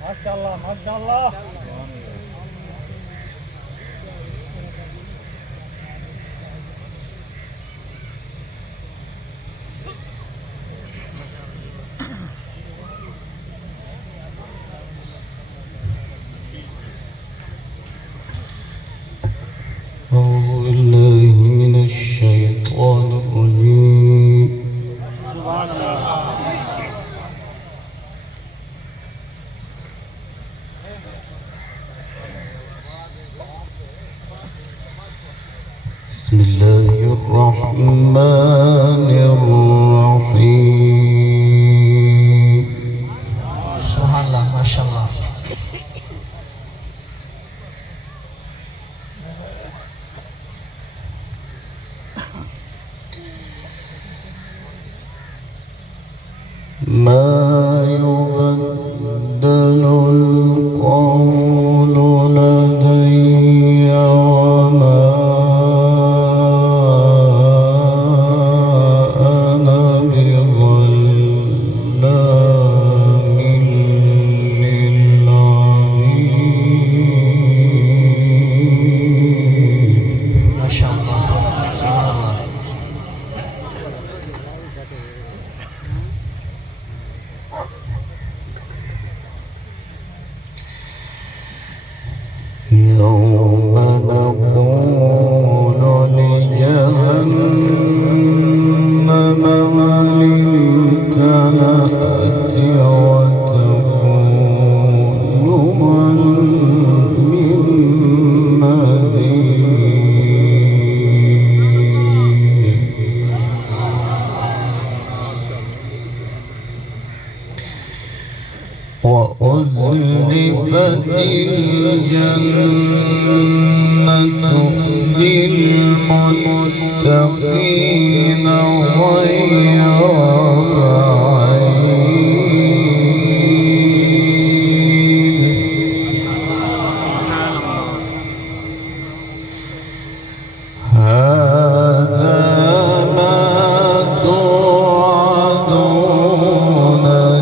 माशाल्लाह माशाल्लाह। أعوذ بالله من الشيطان الرجيم. سبحان الله. بسم الله الرحمن الرحيم. سبحان الله ما شاء الله. ما يبدل القول لدي وما أنا بظلام للعبيد. ما شاء الله سبحان الله. يوم نقول لجهنم هل امتلأت وتقول هل من مزيد. وأزلفت الجنة للمتقين غير بعيد. هذا ما توعدون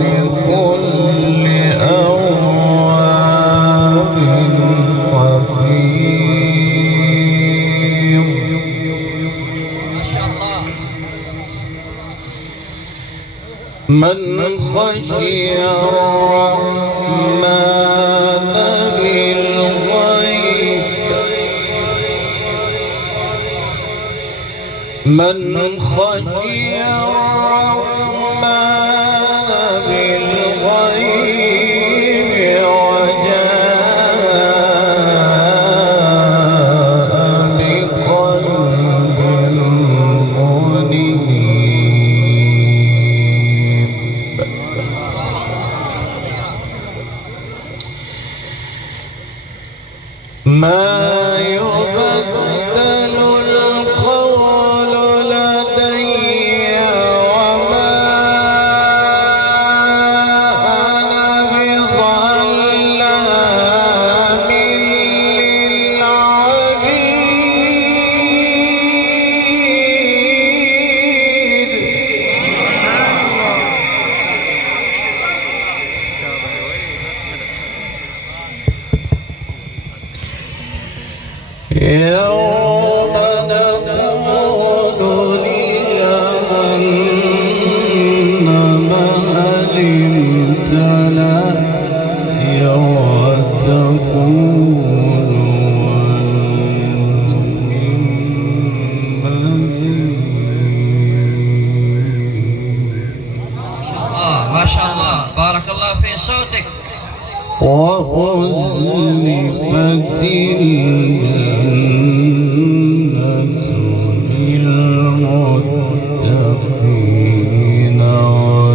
لكل أواب حفيظ. ما شاء الله. من خشي الرحمن بالغيب. من خشي الرحمن بالغيب وجاء بقلب منيب. ما يبدل القول لدي وما أنا بظلام للعبيد. يوم نقول لجهنم هل امتلأت وتقول هل من مزيد. ما شاء الله بارك الله في صوتك. وأزلفت الجنة للمتقين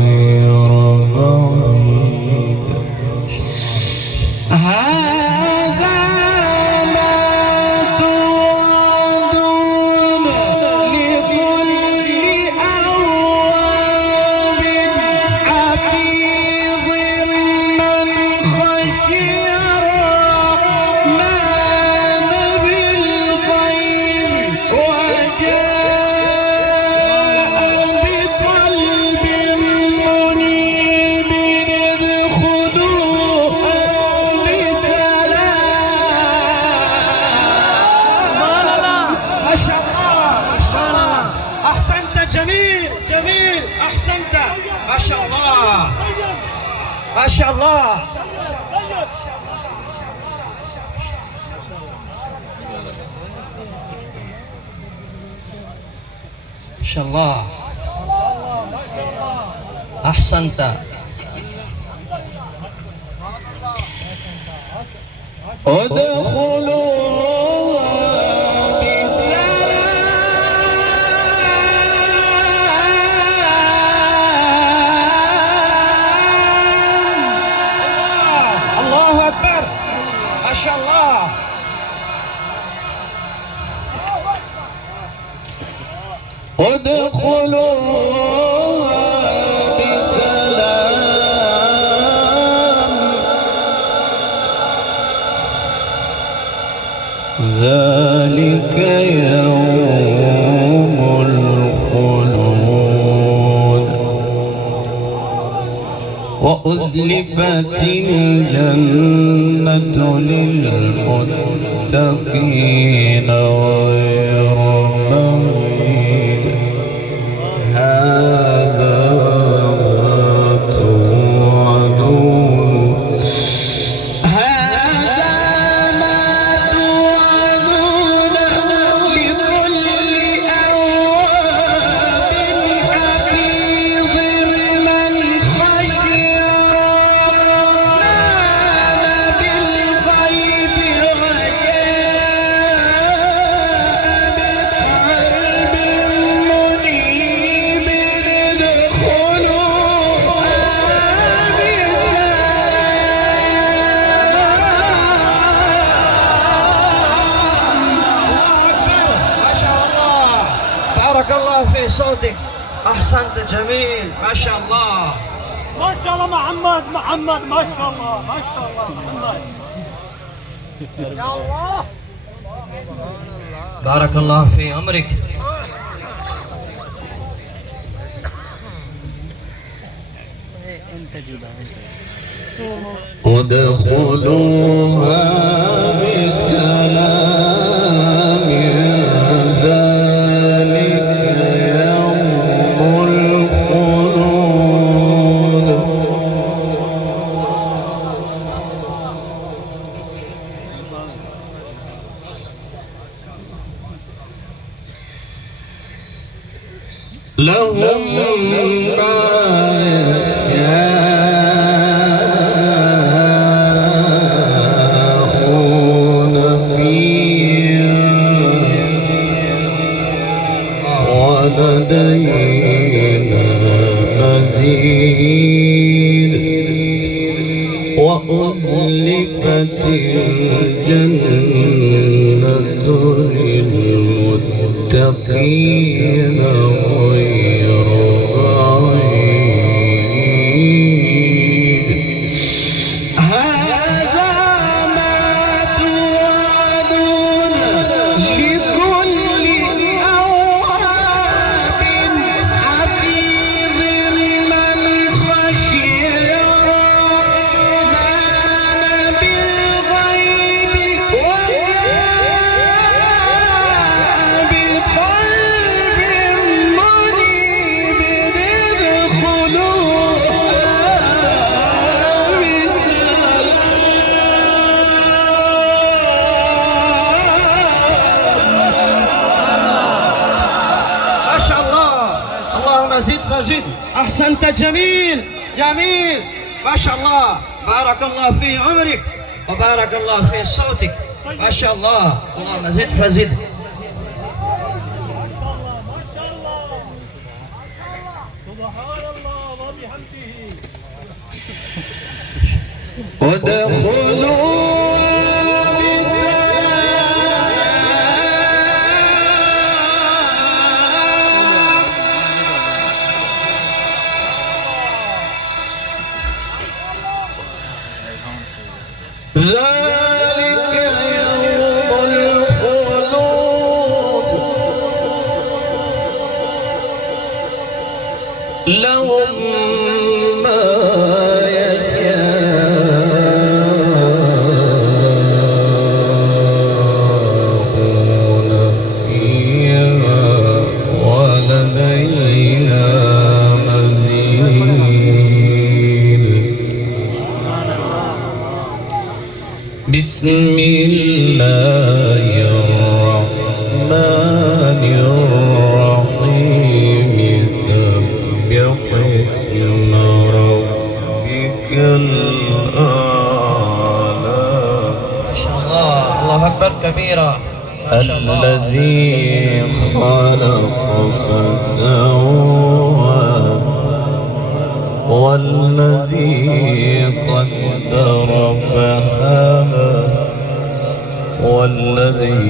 غير بعيد. هذا ما توعدون لكل أواب حفيظ. من خشي الرحمن ما شاء الله. ما شاء الله. أحسنت. ادخلوها بسلام. الله أكبر. ما شاء الله. ادخلوها بسلام. ذلك يوم الخلود. وأزلفت الجنة للمتقين غير بعيد. هذا ما توعدون. هذا ما توعدون لكل أواب حفيظ من خشي الرحمن بالغيب وجاء بقلب منيب. ما شاء الله. بارك الله في صوتك. أحسنت جميل. ما شاء الله. ما شاء الله محمد محمد ما شاء الله ما شاء الله محمد. يا الله. بارك الله في عمرك. ادخلوها بسلام. ذلك يوم الخلود. لهم ما يشاءون فيها ولدينا مزيد. وأزلفت الجنة للمتقين غير بعيد. هذا ما توعدون لكل أواب حفيظ من خشي الرحمن بالغيب وجاء بقلب منيب. ادخلوها بسلام. ما شاء الله. اللهم زد فزد. أحسنت جميل جميل. ما شاء الله. بارك الله في عمرك وبارك الله في صوتك. ما شاء الله. اللهم زد فزد. ما شاء الله سبحان الله وبحمده. ادخلوها بسلام. ذلك يوم الخلود. لهم ما يشاءون أكبر كبيرا. ما شاء الله. الذي خلق فسوى والذي قدر فهدى والذي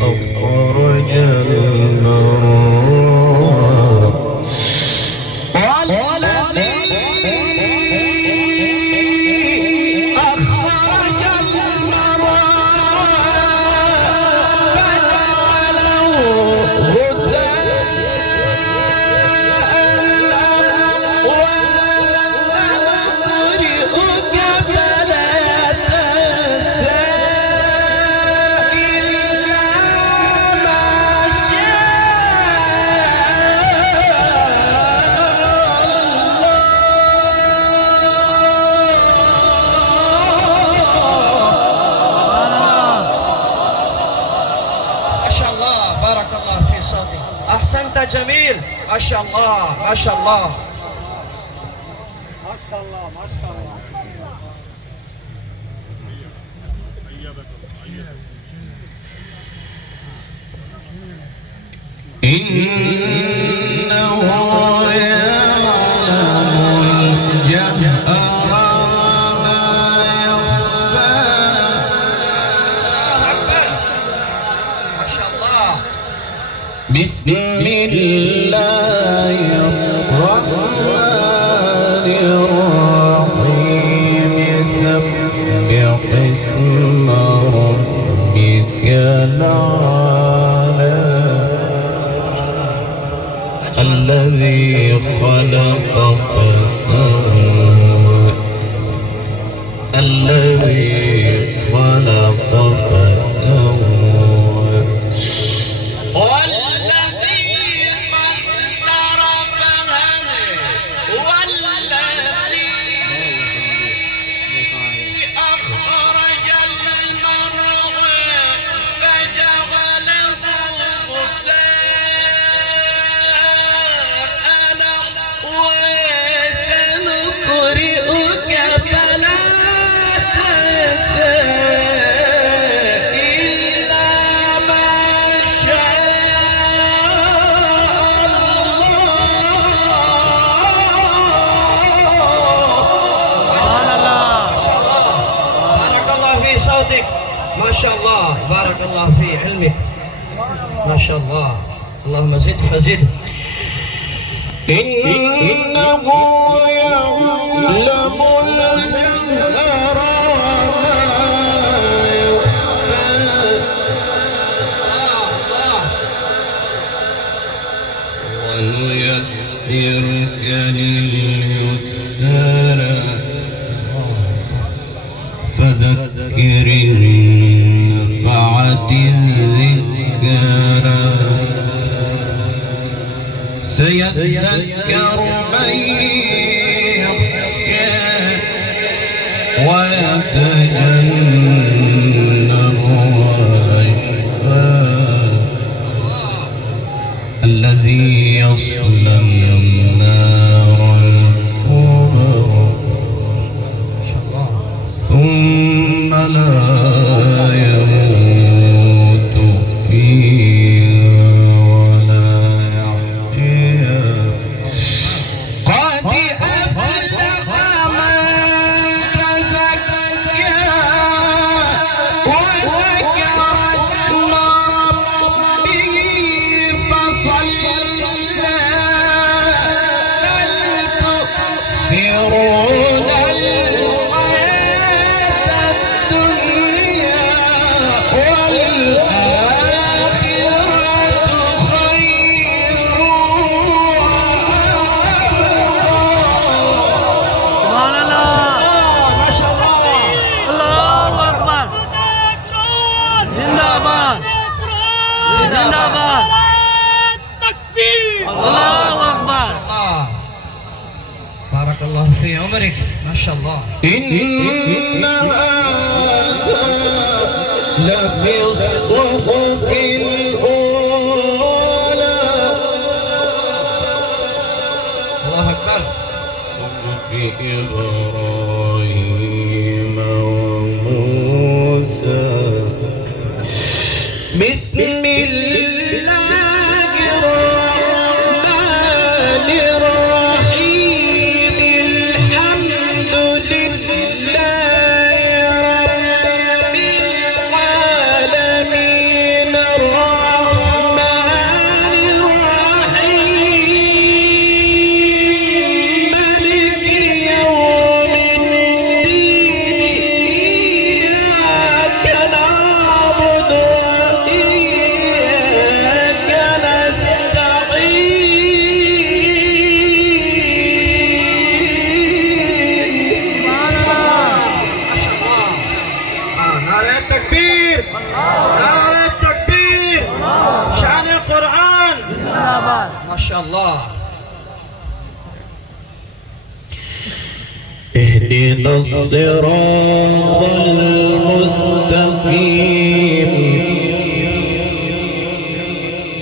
أخرج أحسنت جميل. ما شاء الله ما شاء الله. ما شاء الله ما شاء الله. إنه يعلم الجهر وما يخفى. ما شاء الله. بسم الله الرحمن الرحيم سبح اسم ربك الأعلى الذي خلق فسوى الذي خلق فسوى والذي قدر فهدى والذي أخرج المرعى فجعله غثاء وسنقرئك فلا تنسى إلا ما شاء بارك الله في صوتك. ما شاء الله. بارك الله في علمك. ما شاء الله. اللهم زد فزد. إنه يعلم الجهر وما يخفى ونيسرك لليسرى فذكر إن نفعت الذكرى سيذكر من يخشى ويتجنبها الأشقى الذي يصلى النار الكبرى ثم لا يموت فيها ولا يحيا قد أفلح من تزكى وذكر اسم ربه فصلى بل تؤثرون الحياة الدنيا والآخرة خير سبحان الله. ما شاء الله. الله أكبر. زنداباد زنداباد. تكبير. الله أكبر. الله. بارك الله في عمرك. ما شاء الله. إن هذا لفي الصحف الأولى الله أكبر. صحف إبراهيم نعرة التكبير. شأن القرآن. ما شاء الله. اهدنا الصراط المستقيم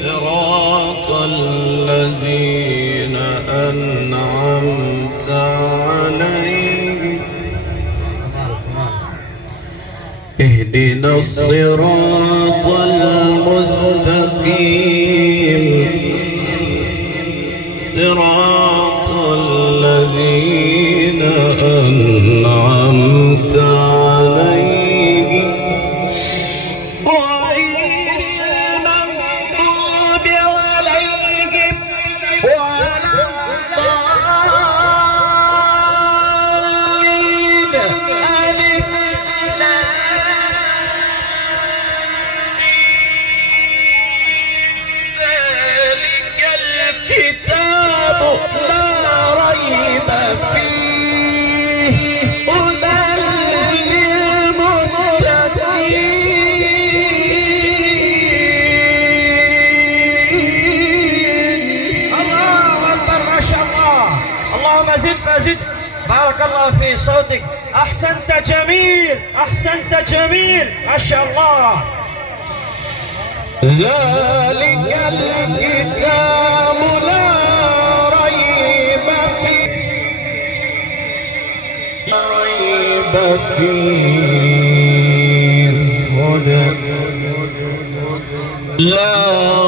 صراط الذين أنعمت عليهم اهدنا الصراط المستقيم صراط الذين أنعمت عليهم غير المغضوب عليهم ولا الضالين. ألف ذلك الكتاب لا ريب فيه هدى للمتقين. الله أكبر. ما شاء الله. اللهم زد فزد. بارك الله في صوتك. أحسنت جميل. أحسنت جميل. ما شاء الله. ذلك الكتاب لا ريب فيه هدى لا